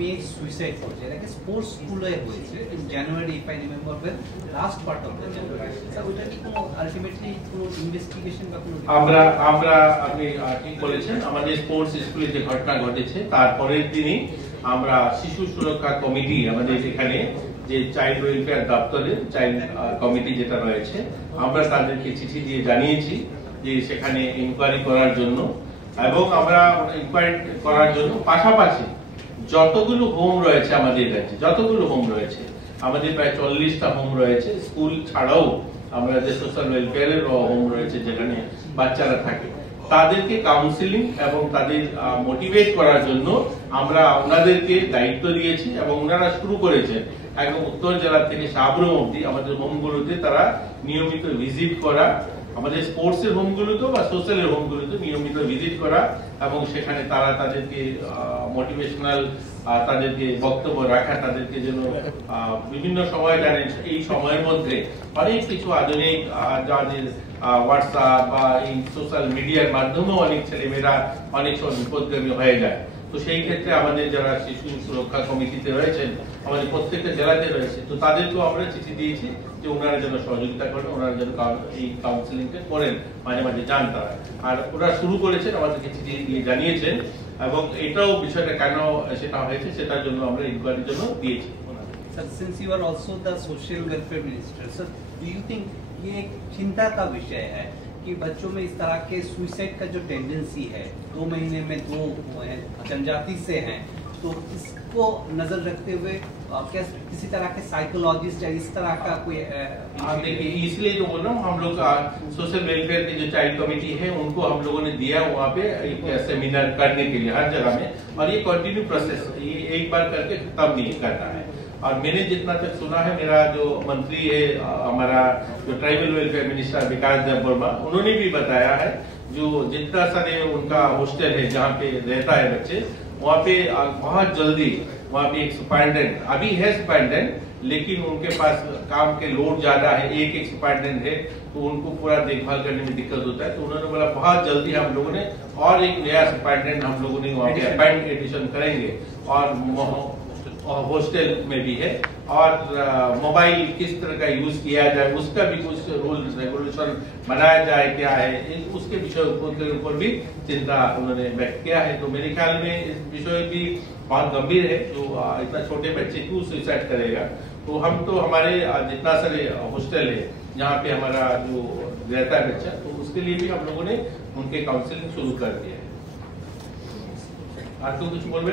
মেয়ে সুইসাইড করছে, এটাকে স্পোর্টস স্কুলে হয়েছে in January, if I remember well, last part of the January. Sir ওটা কি কোনো আলটিমেটলি কোনো ইনভেস্টিগেশন বা কোনো আমরা আপনি ঠিক বলেছেন, আমাদের স্পোর্টস স্কুলে যে ঘটনা ঘটেছে তারপরের দিনই আমরা শিশু সুরক্ষা কমিটি, আমাদের এখানে যে চাইল্ড ওয়েলফেয়ার দপ্তরের চাইল্ড কমিটি যেটা রয়েছে, আমরা তাদেরকে চিঠি দিয়ে জানিয়েছি যে সেখানে ইনকোয়ারি করার জন্য, এবং আমরা ইনকোয়ারি করার জন্য পাশাপাশি যতগুলো হোম রয়েছে আমাদের কাছে, যতগুলো হোম রয়েছে আমাদের প্রায় 40টা হোম রয়েছে, স্কুল ছাড়াও আমাদের সোশ্যাল ওয়েলফেয়ারের হোম রয়েছে যেখানে বাচ্চারা থাকে, তাদেরকে কাউন্সিলিং এবং তাদের মোটিভেট করার জন্য আমরা ওনাদেরকে দায়িত্ব দিয়েছি, এবং ওনারা শুরু করেছেন একদম উত্তর জেলা থেকে সাবরুম অব্দি আমাদের হোমগুলোতে তারা নিয়মিত ভিজিট করা, আমাদের স্পোর্টস এর হোমগুলোতে বা সোশ্যাল এর হোমগুলোতে নিয়মিত ভিজিট করা, এবং সেখানে তারা তাদেরকে মোটিভেশনাল তাদেরকে বক্তব্য রাখা, তাদেরকে যেন বিভিন্ন সময় জানেন এই সময়ের মধ্যে অনেক কিছু আধুনিক যাদের হোয়াটসঅ্যাপ বা এই সোশ্যাল মিডিয়ার মাধ্যমেও অনেক ছেলেমেয়েরা অনেক সময় বিপদগামী হয়ে যায়। তো সেই ক্ষেত্রে আমাদের যারা শিশু সুরক্ষা কমিটিতে রয়েছেন আমাদের প্রত্যেকটা জেলাতে রয়েছে, তো তাদেরকেও আমরা চিঠি দিয়েছি যে ওনারা যেন সহযোগিতা করেন, ওনারা যেন এই কাউন্সিলিংটা করেন, মাঝে মাঝে যান তারা, আর ওরা শুরু করেছেন, আমাদেরকে চিঠি দিয়ে জানিয়েছেন, এবং এটাও বিষয়টা কেন সেটা হয়েছে সেটার জন্য আমরা ইনকোয়ারির জন্য দিয়েছি। Sir, since you are also the social welfare minister, sir, do you think ये एक चिंता का विषय है कि बच्चों में इस तरह के सुसाइड का जो टेंडेंसी है, 2 महीने में 2 जनजाति से हैं, तो इसको नजर रखते हुए क्या किसी तरह के साइकोलॉजिस्ट या इस तरह का कोई देखिए, इसलिए तो बोल रहा हूँ, हम लोग सोशल वेलफेयर की जो चाइल्ड कमेटी है उनको हम लोगों ने दिया वहाँ पे एक सेमिनार करने के लिए हर जगह में, और ये कंटिन्यू प्रोसेस, ये एक बार करके खत्म नहीं करना है। और मैंने जितना तक सुना है, मेरा जो मंत्री है हमारा जो ट्राइबल वेलफेयर मिनिस्टर विकास देव वर्मा, उन्होंने भी बताया है जो जितना सारे उनका हॉस्टल है जहाँ पे रहता है बच्चे, वहाँ पे बहुत जल्दी वहाँ पे एक सुपरिटेंडेंट अभी है, सुपरिटेंडेंट, लेकिन उनके पास काम के लोड ज्यादा है, एक सुपरिटेंडेंट है, तो उनको पूरा देखभाल करने में दिक्कत होता है। तो उन्होंने बोला बहुत जल्दी हम लोगों ने और एक नया सुपरिटेंडेंट हम लोगों ने वहाँ पे अपॉइंट एडिशन करेंगे, और हॉस्टल में भी है, और मोबाइल किस तरह का यूज किया जाए उसका भी कुछ रूल रेगुलेशन बनाया जाए क्या है, उसके विषय के ऊपर भी चिंता उन्होंने व्यक्त किया है। तो मेरे ख्याल में इस विषय भी बहुत गंभीर है, जो इतना छोटे बच्चे क्यों सुसाइड करेगा। तो हम तो हमारे जितना सारे हॉस्टल है जहाँ पे हमारा जो रहता है बच्चा, तो उसके लिए भी हम लोगों ने उनके काउंसलिंग शुरू कर दिया है। आपको कुछ बोल